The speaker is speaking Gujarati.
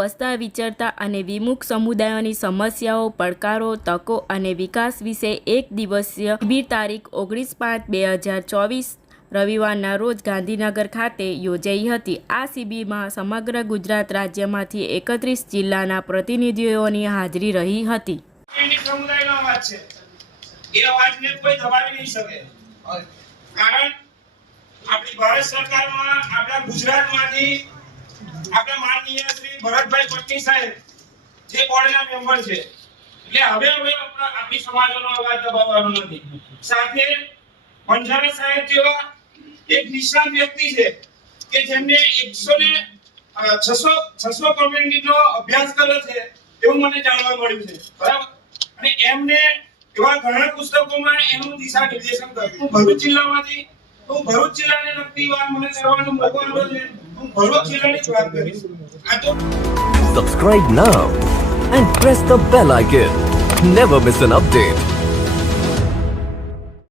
વસતા વિચરતા અને વિમુખ સમુદાયોની સમસ્યાઓ, પડકારો, તકો અને વિકાસ વિશે એક દિવસીય શિબિર તારીખ 19/5/2024 રવિવારના રોજ ગાંધીનગર ખાતે યોજાઈ હતી। આ શિબિરમાં સમગ્ર ગુજરાત રાજ્યમાંથી 31 જિલ્લાના પ્રતિનિધિઓની હાજરી રહી હતી। સમુદાયનો અવાજ છે, એ અવાજને કોઈ દબાવી નહીં શકે, કારણ આપણી ભારત સરકારમાં આપણા ગુજરાતમાંથી આપણા માનનીય શ્રી ભરતભાઈ પટની સાહેબ જે બોર્ડના મેમ્બર છે, એટલે હવે આપણી સમાજનો અવાજ દબાવવાનો નથી। સાથે બંજારા સાહેબ જેવા એક નિષ્ણાત વ્યક્તિ છે કે જેમને 600 કમ્યુનિટીનો અભ્યાસ કર્યો છે એવું મને જાણવા મળ્યું છે, બરાબર। અને એમને એવા ઘણા પુસ્તકોમાં એનું દિશા નિર્દેશન કર્યું। હું ભરૂચ જિલ્લામાંથી ભરૂચ જિલ્લાને લગતી વાત મને કરવાનો મોકો મળ્યો છે, હું ભરૂચ જિલ્લાની જ વાત કરીશ। આ તો Subscribe now and press the bell icon. Never miss an update.